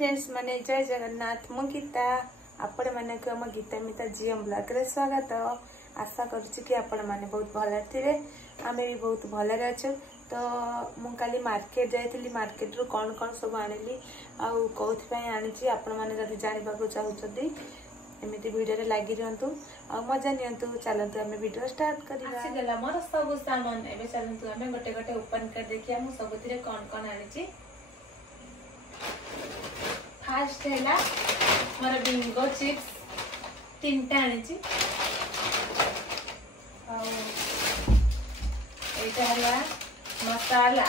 Friends माने जय जगन्नाथ मु गीता आपण माने को हम गीता मिता जीएम ब्लॉग रे स्वागत। आशा करूँ कि आपण माने बहुत भले थे आमे भी बहुत भले अच्छे। तो मु काली मार्केट जाइली मार्केट रू कौन कौन सब आनिली आउ कौथि आनी आपण माने जदि जानिबा को चाहउछथि एमिति वीडियो रे लागि रहंतु आ मजा नियंतु। चलंतु हमें वीडियो स्टार्ट करिबा। आसी देला मोर सब सामान एबे चलंतु हमें गोटे गोटे ओपन कर देखिया मु सबथिरे कौन कौन आनिची। फास्ट है मोर बिंगो चिप्स 3टा आनी है मसाला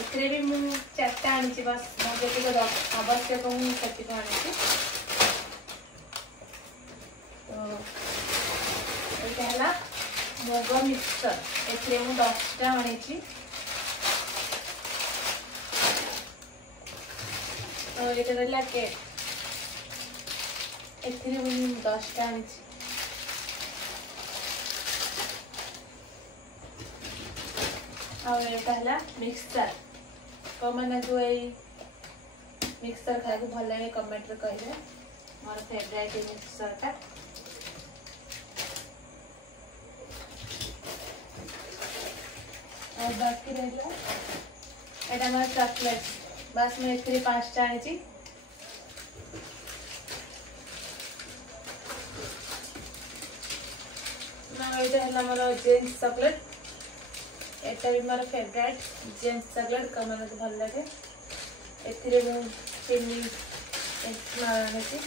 एथरे भी मु 4टा आनी बस मुझे आवश्यक मुझे आनी। तो है मुग मिक्सर एथरे मु 10टा आनी। तो ये रहा केक एथरे मु 10टा आनी। और मिक्सर को मैंने जो मिक्सर खाया को भल लगे कमेंट रे कहिबे मोर फेवरेट मिक्सर टा। और बाकी रहला एटा मोर चॉकलेट बस मैं एथरे 5टा आनी। ना एटा हला मोर जेम्स चॉकलेट एटा भी मोर फेवरेट जेम्स चॉकलेट को मन भल लगे एथरे मु चीनी एक्स्ट्रा आनी।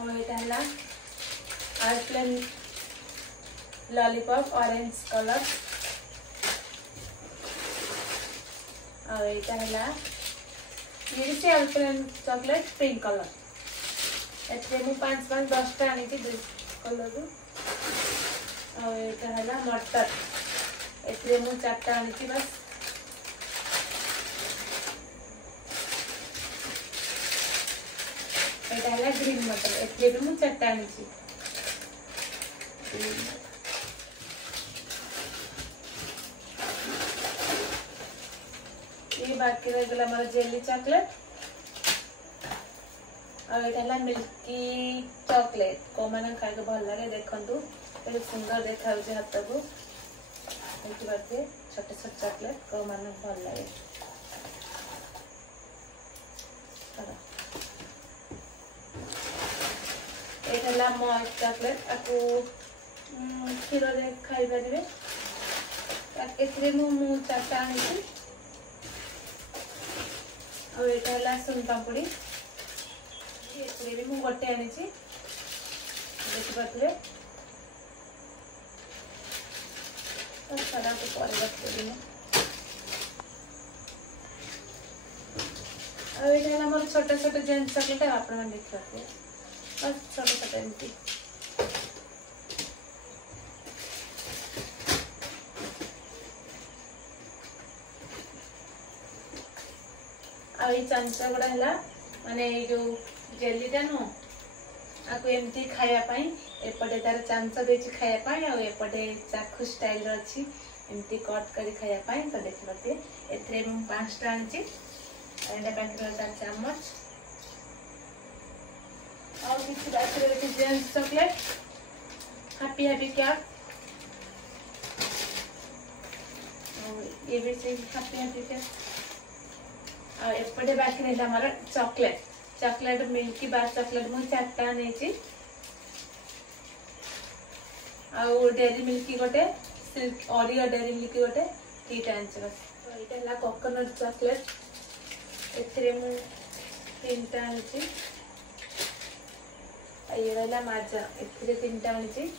और एटा हला आइसलैंड लॉलीपॉप ऑरेंज कलर। और एटा हला ये आइसलैंड चॉकलेट पिंक कलर एथरे मु 5 10टा आनी 2 कलर रू। और एटा हला मटर एथरे मु 4टा आनी बस। एटा हला ग्रीन मटर एथरे भी मु 4टा आनी। ये बाकी रह गला हमारा जेली चॉकलेट। और एटा हला मिल्की चॉकलेट को माने खाए को भल लगे देखंतु ए सुंदर देखा होजे हाथ को एठी बाते छोटे छोटे चॉकलेट को माने भल लगे। एटा हला मॉइस्ट चॉकलेट आकु खीर रे खाइ परिबे एथरे मु 4टा आनी। और एटा हला सुन पापड़ी एथरे भी मु गोटे आनी देखि पातले तो सारा को पर रखते दिन। और एटा हला मोर छोटे छोटे जेम्स चॉकलेट आपण मन देख पाते बस छोटे छोटे एमती। आ चमचा गुड़ा है माने जो जेलीटा नु आपको एमती खाया पाई एपटे तार चमचा देछि खाया पाई आ एपटे चाखु स्टाइल अछि एमती कट करी खाया पाई। तो देख पाते एथरे हम 5टा आनी एंडा पैकेट रो 4 चम्मच। और किछि बाकी रे जेम्स चॉकलेट हैप्पी हैप्पी क्या और ये भी से हैप्पी हैप्पी क्या। और एपटे बाकी रहा हमारा चॉकलेट चॉकलेट मिल्की बार चॉकलेट मु 4टा आनी। और डेरी मिल्की गोटे सिल्क ओरियो डेरी मिल्की गोटे 3टा आनी बस। तो ये हला कोकोनट चॉकलेट एथरे मु 3टा आनी। ये रहा माजा एथरे 3टा आनी।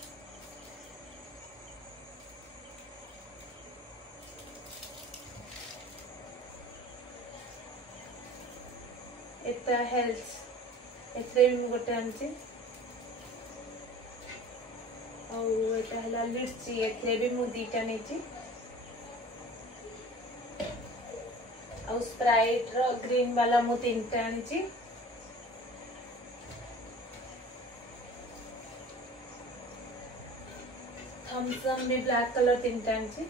एता हेल्थ एथरे भी गोटे आनी। और एटा हला लिची एथरे भी मु 2टा नेची। और स्प्राइट रो ग्रीन वाला मु 3टा आनी। थम्स अप भी ब्लैक कलर 3टा आनी।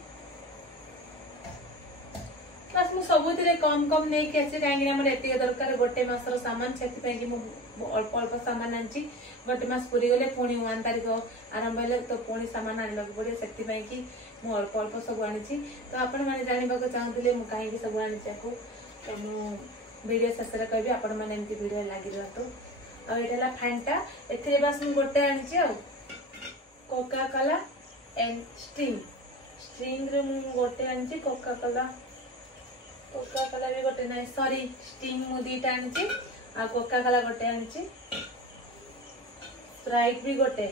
बस मु सबुति कम कम नहीं कि आसी कहीं मोर एत दरकार गोटे मासर सामान से अल्प अल्प सामान आनी गोटे मास पूरी गले पुणी 1 तारिख आरंभ है तो पुणी सामान आने पड़े से मुझे अल्प अल्प सब आनी तो आपण मैंने जानवा चाहूले मुझे कहीं सब आनी तो मुझे शेष में कहि आपण मैंने एमती वीडियो लगी रुहतु आईटा फैंटा ए बस मुझे गोटे आनी Coca Cola and string string रे मु गोटे आनी कोका कोला भी गोटे ना सॉरी स्टिंग मु दीटा आनी आ कोका कोला गोटे आनी स्प्राइट भी गोटे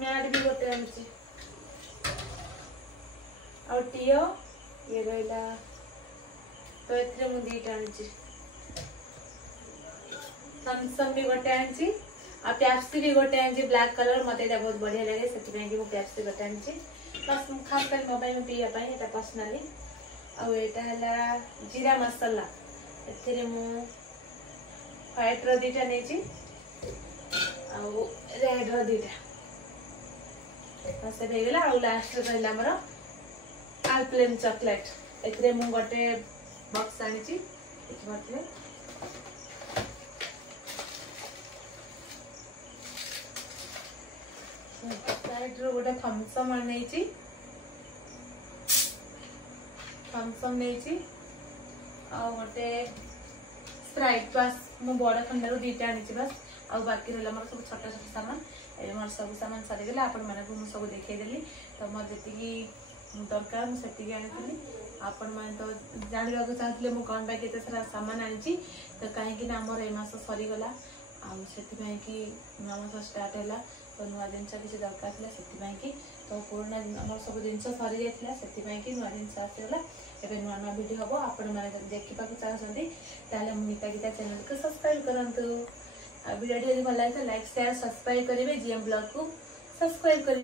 मैड भी गोटे आनी आ टीओ ये रहा तो ए मु दीटा आनी थम्सअप भी गोटे आनी आ पेप्सी भी गोटे आनी ब्लैक कलर मत बहुत बढ़िया लगे से पेप्सी गोटे आनी बस खास कर मोबाइल में पीया पाई पर्सनाली आईटा जीरा मसाला ए व्हाइट रीटा नहीं रेड रीटा बस गला आ लास्ट रहा मोर आलप्लेन चॉकलेट ए गोटे बक्स आनी गोटे थम्सअप नहीं गोटे स्प्राइट बस मु बड़ खंडारू दीटा आनी बस आ बाकी रहा मोर सब छोट छोट सामान ए मोर सब सामान सरीगला आपण मानक मुझे सब देखईदेली तो मोर जी दरकार मुझे आनी आपण मैंने तो जानवा चाहते मुझे कौन बाकी सारा सामान आनी तो कहीं मोर ए मास सरीगला कि नूआ मास स्टार्ट है तो नुआ जिन किसी दरकार थी तो पुराना आम सब जिन सरी जाता से नुआ जिन आसगला एवं नुआ नुआ भिड हम आपण मैंने देखा चाहते गीता गीता चैनल को सब्सक्राइब करूँ वीडियो भल लगे लाइक शेयर सब्सक्राइब करेंगे जीएम ब्लॉग को सब्सक्राइब कर